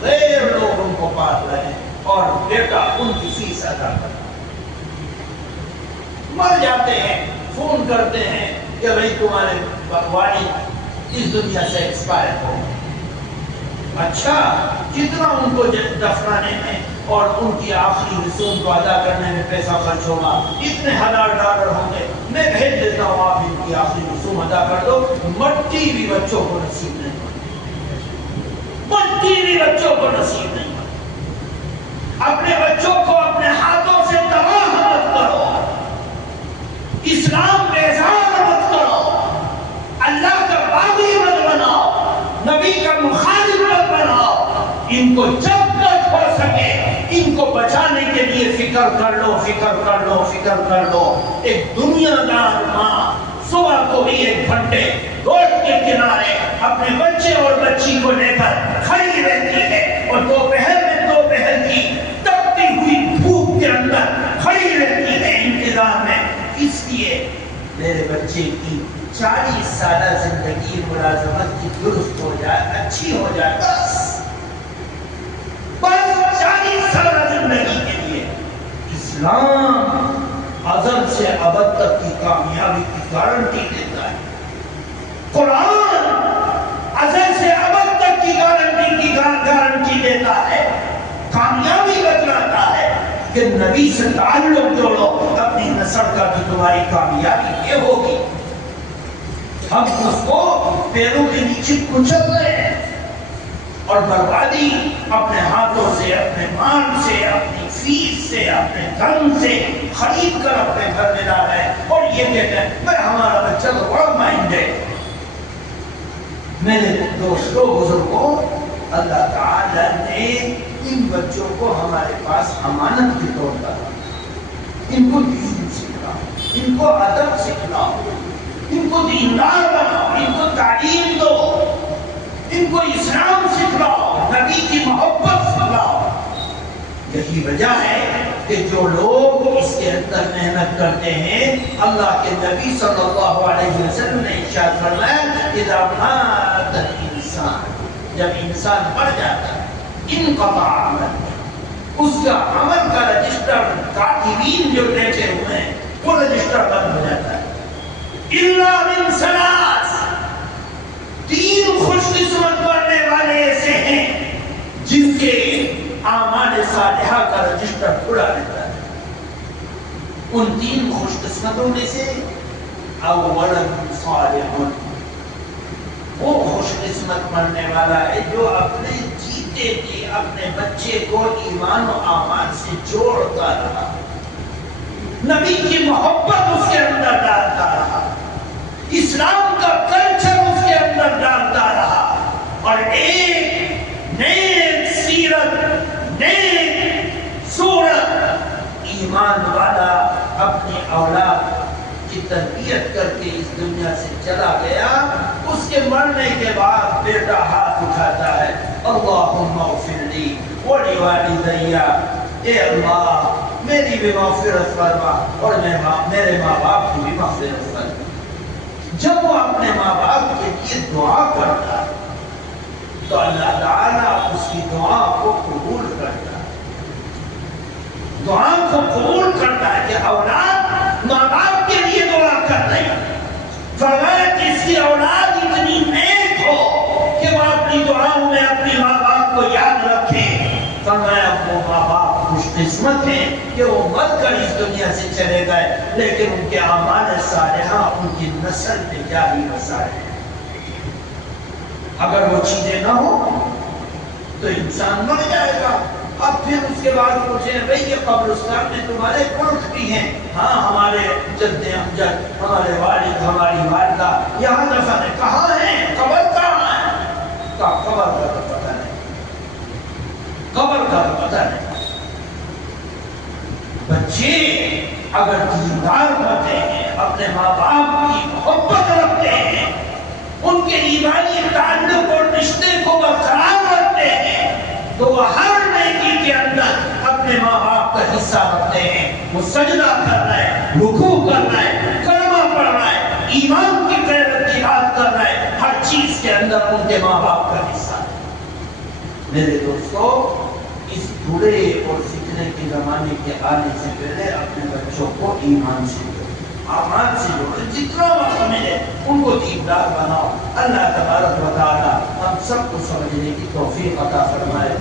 غیر لوگ ان کو پال رہے ہیں اور بیٹا ان کی فیس ادا کرتا ہے. مر جاتے ہیں, فون کرتے ہیں کہ بھئی تمہارے والد اس دنیا سے ایکسپائر ہو. اچھا, جتنا ان کو دفنانے میں اور ان کی آخری رسوم کو ادا کرنے میں پیسہ خرچ ہوگا اتنے $1000 ہوں گے, میں بھیج دیتا ہوں, آپ ان کی آخری رسوم ادا کر دو. مٹی بھی بچوں کو نصیب نہیں ہوتی, مٹی بھی بچوں کو نصیب نہیں ہوتی. اپنے بچوں کو اپنے ہاتھوں سے تباہ مت کرو, اسلام بیزار مت کرو, اللہ کا باغی مت بناؤ, نبی کا مخالف مت بناؤ. ان کو جب تک ہو سکے ان کو بچانے کے لیے فکر کر لو, فکر کر لو, فکر کر لو. ایک دنیا دار ماں صبح کو بھی 1 گھنٹے روڈ کے کنارے اپنے بچے اور بچی کو لے کر کھڑی رہتی ہے اور دوپہر کی تپتی ہوئی دھوپ کے اندر کھڑی رہتی ہے انتظار میں, اس لیے میرے بچے کی 40 سالہ زندگی ملازمت کی درست ہو جائے, اچھی ہو جائے, بس 40 سالہ زندگی کے لیے. اسلام ازل سے ابد تک کی کامیابی کی گارنٹی دیتا ہے. قرآن ازل سے ابد تک کی گارنٹی دیتا ہے, کامیابی بتلاتا ہے. کہ نبی سے تعلق جوڑو، اپنی نسل کا بھی تمہاری کامیابی یہ ہوگی۔ ہم اس کو پیروں کے نیچے کچل رہے ہیں اور بربادی اپنے ہاتھوں سے، اپنے مال سے، اپنی فیس سے، اپنے دھن سے خرید کر اپنے گھر میں لا رہے ہیں اور یہ کہتے ہیں میں ہمارا بچہ تو بڑا مائنڈ ہے۔ میرے دوستوں بزرگوں، اللہ تعالی نے ان بچوں کو ہمارے پاس امانت کے طور پر رکھا۔ ان کو دین سکھاؤ، ان کو ادب سکھاؤ، ان کو دیندار بناؤ، ان کو تعلیم دو، ان کو اسلام سکھلاؤ، نبی کی محبت سکھلاؤ۔ یہی وجہ ہے کہ جو لوگ اس کے اندر محنت کرتے ہیں، اللہ کے نبی صلی اللہ علیہ وسلم نے ارشاد فرمایا اذا مات الانسان، جب انسان مر جاتا ہے انقطع عمل، اس کا عمل کا رجسٹر کاتبین جو بیٹھے ہوئے ہیں وہ رجسٹر بند ہو جاتا ہے۔ الا من ثلاث، تین خوش قسمت مرنے والے ایسے ہیں جن کے اعمال صالحہ کا رجسٹر کھلا رہتا ہے۔ ان تین خوش قسمتوں میں سے اولا صالح، وہ خوش قسمت مرنے والا ہے جو اپنے جیتے جی اپنے بچے کو ایمان و اعمال سے جوڑتا رہا، نبی کی محبت اس کے اندر ڈالتا رہا، اسلام کا کلچر اس کے اندر ڈالتا رہا، اور ایک نیک سیرت، نیک صورت ایمان والا اپنی اولاد کی تربیت کر کے اس دنیا سے چلا گیا۔ اس کے مرنے کے بعد بیٹا ہاتھ اٹھاتا ہے اللہم اغفر لی ولوالدی، اے اللہ میری بھی مغفرت فرما اور میرے ماں باپ کی بھی مغفرت فرما۔ جب وہ اپنے ماں باپ کے لیے دعا کرتا ہے تو اللہ تعالیٰ اس کی دعا کو قبول کرتا ہے، دعا کو قبول کرتا ہے کہ اولاد ماں باپ کے لیے دعا کر رہی ہے۔ فرمایا کہ اس کی اولاد اتنی نیک ہو کہ وہ اپنی دعاؤں میں اپنی ماں باپ کو یاد رکھے۔ فرمایا وہ ماں باپ خوش قسمت ہیں کہ وہ مر کر اس دنیا سے چلے گئے لیکن ان کے اعمال صالحہ ان کی نسل میں جاری وسائل۔ اگر وہ چیزیں نہ ہو تو انسان مر جائے گا۔ اب پھر اس کے بعد پوچھیں بھئی یہ قبرستان میں تمہارے پرخ بھی ہیں؟ ہاں ہمارے جد امجد، ہمارے والد، ہماری والدہ یہاں دفن ہے۔ کہاں ہیں؟ قبر کہاں ہے؟ قبر کا تو پتہ نہیں، قبر کا تو پتہ نہیں۔ بچے اگر دیندار ہوتے ہیں، اپنے ماں باپ کی محبت رکھتے ہیں، ان کے ایمانی تعلق اور رشتے کو برقرار رکھتے ہیں، تو وہ ہر نیکی کے اندر اپنے ماں باپ کا حصہ رکھتے ہیں۔ وہ سجدہ کر رہا ہے، رکوع کر رہا ہے، کلمہ پڑھ رہا ہے، ایمان کی غیرت کی بات کر رہا ہے، ہر چیز کے اندر ان کے ماں باپ کا حصہ ہے۔ میرے دوستو، اس برے اور فتنے کے زمانے کے آنے سے پہلے اپنے بچوں کو ایمان سے جوڑو، اعمال سے جوڑو، جتنا وقت ملے ان کو دیندار بناؤ۔ اللہ تبارک و تعالی ہم سب کو سمجھنے کی توفیق عطا فرمائے۔